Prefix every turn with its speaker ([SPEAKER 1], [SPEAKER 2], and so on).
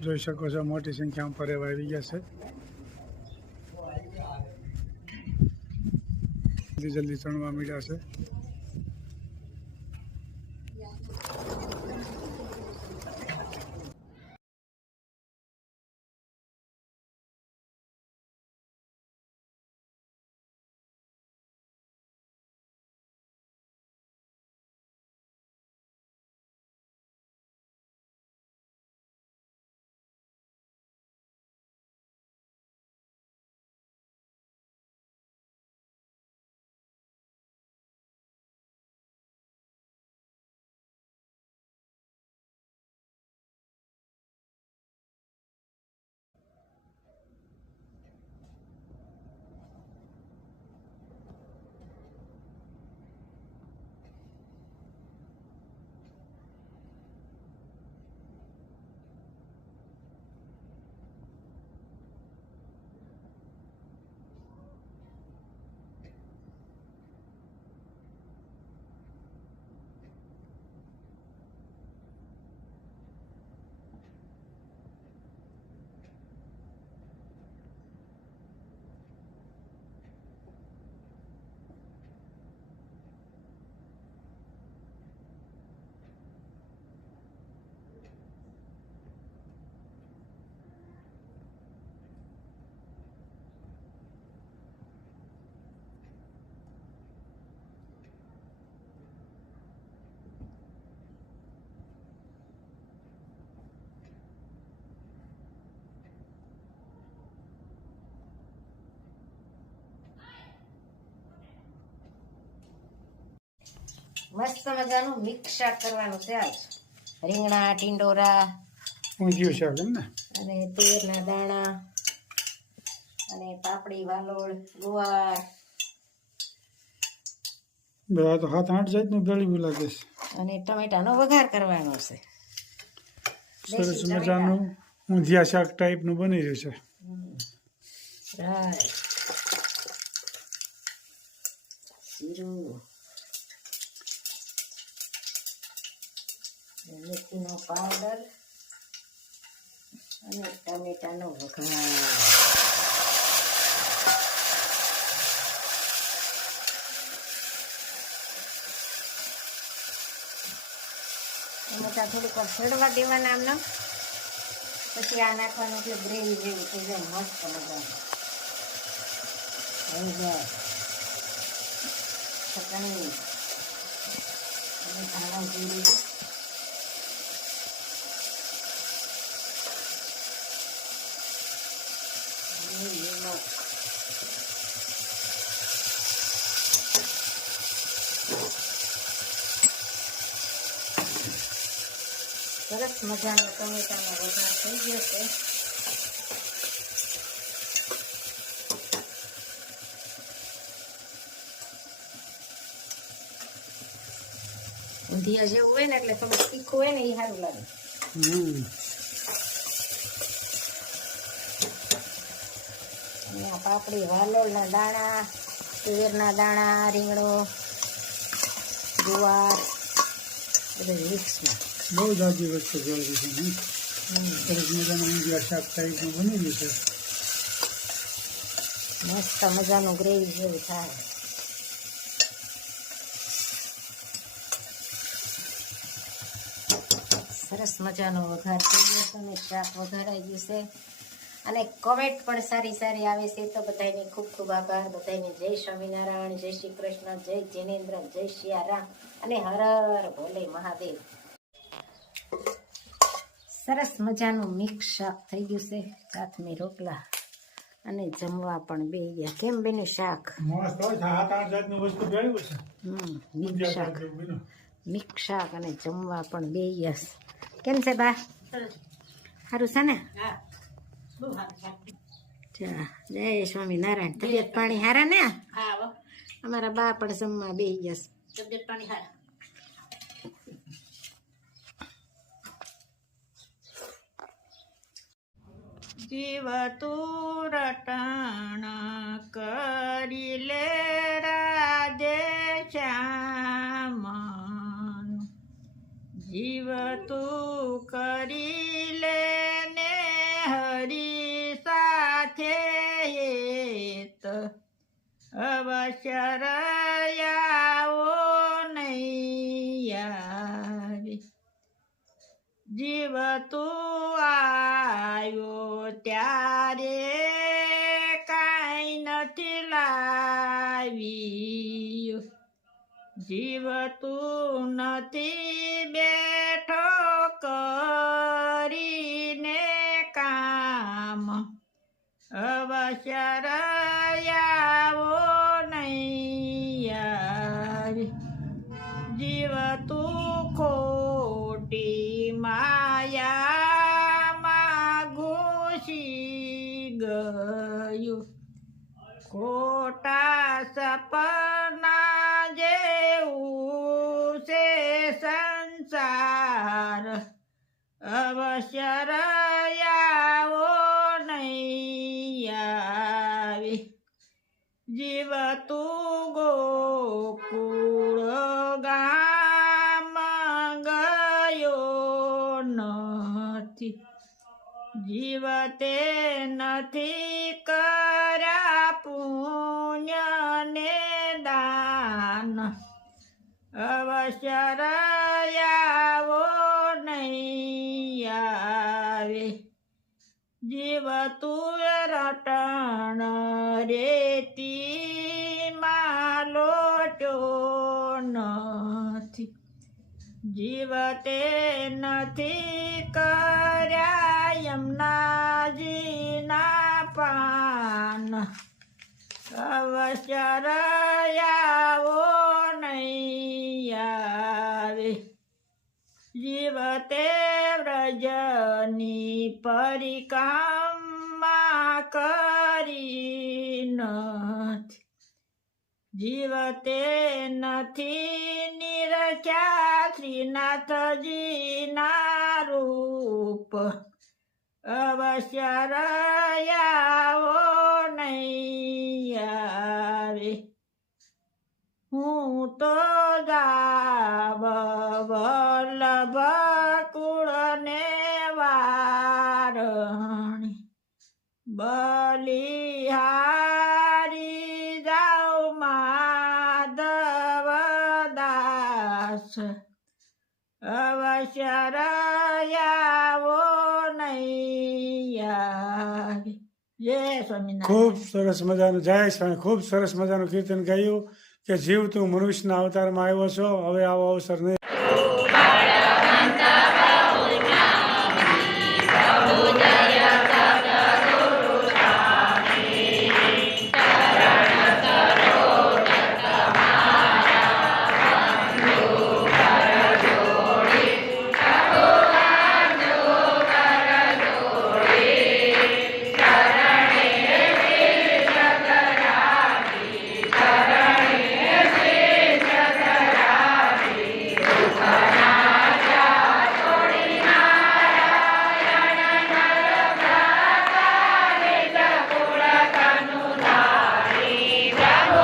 [SPEAKER 1] જોઈ શકો છો મોટી સંખ્યામાં પરેવા આવી ગયા છે. જલ્દી જલ્દી ચણવા મળ્યા છે.
[SPEAKER 2] મસ્ત મજાનું મિક્સ શાક કરવાનું છે આજ. રીંગણા ટીંડોરા
[SPEAKER 1] ઊંધિયું શાક એમ ને?
[SPEAKER 2] અને તેરના દાણા. અને પાપડી વાલોળ ગુવાર.
[SPEAKER 1] બધા તો હાથ આઠ જાતનું ભેળ્યું લાગે છે.
[SPEAKER 2] અને ટમેટાનો વઘાર કરવાનો છે.
[SPEAKER 1] સરસ મજાનું ઊંધિયા શાક ટાઈપનું બની રહ્યું છે.
[SPEAKER 2] રાઈટ જીરું. મેથીનો પાવડર અને ટમેટાનો વઘાર. ટમેટા થોડીક વાર સડવા દેવાના આમને પછી આ નાખવાનું એટલે ગ્રેવી જેવું થઈ જાય, મસ્ત મજાનું. હળદર ચટણી. અને ધાણા જીરું. સરસ મજાનો ટમેટાનો વઘાર થઈ ગયો છે. ઊંધિયા જેવું હોય ને એટલે થોડું તીખું હોય ને એ સારું લાગે. પાપડી વાલોળના દાણા તુવેરના દાણા રીંગણો ગુવાર બધું મિક્સમાં
[SPEAKER 1] બહુ જાજી વસ્તુ ભેળવી છે સરસ મજાનું ઊંધિયા શાક ટાઈપનું બની ગયું છે.
[SPEAKER 2] મસ્ત મજાનું ગ્રેવી જેવું થાય. સરસ મજાનો વઘાર થઈ ગયો છે અને શાક વઘારાઈ ગયું છે. અને કોમેન્ટ પણ સારી સારી આવે છે. તો બધાને ખૂબ ખૂબ આભાર. બધાને જય સ્વામિનારાયણ, જય શ્રી કૃષ્ણ, જય જિનેન્દ્ર, જય સિયારામ અને હર હર ભોલે મહાદેવ. સરસ મજાનું મિક્સ શાક થઈ ગયું છે. સાથમે રોટલા અને જમવા પણ બે ગયા. કેમ બેનું શાક?
[SPEAKER 1] મસ્ત હોય છે. હાથ આઠ જાતનું વસ્તુ ભેળવ્યું છે.
[SPEAKER 2] હમ મિક્સ શાક. મિક્સ શાક અને જમવા પણ બે ગયા કેમ છે બા? સારું છે ને? જય સ્વામિનારાયણ તબિયત પાણી હારા ને? અમારા બા પણ જમવા બે યસ
[SPEAKER 3] જીવ તું રટણ કરી લે રાધે શ્યામ જીવ તું કરી લે ને હરી સાથે હેત. અવસર આવો નૈયા. જીવ તો આવ્યો ત્યારે કાંઈ નથી લાવી જીવ તું નથી બેઠો કરીને કામ. અવસર આવો નહીં જીવ તું સપના જેવું છે સંસાર. અવસર આવો નહીં જીવ તું ગોકુળ ગામ ગયો નથી. જીવતે નથી કર્યા પુણ્ય અવસર આવો નહીં આવે. જીવ તું રટણ રેતી લોટ્યો નથી. જીવ તે નથી કર્યા એમના જીના પાન. અવસર વ્રજની પરિકામા કરી નથી જીવતે નથી નિરખ્યા શ્રીનાથજીના રૂપ અવશ્ય નહીં આવે હું તો જાવ બલિહારી જાઉ માધવદાસ. આવે જય
[SPEAKER 1] ખૂબ સરસ મજાનું, જય સ્વામી ખૂબ સરસ મજાનું કીર્તન ગાયું કે જીવ તું મનુષ્યના અવતારમાં આવ્યો છો, હવે આવો અવસર નહીં.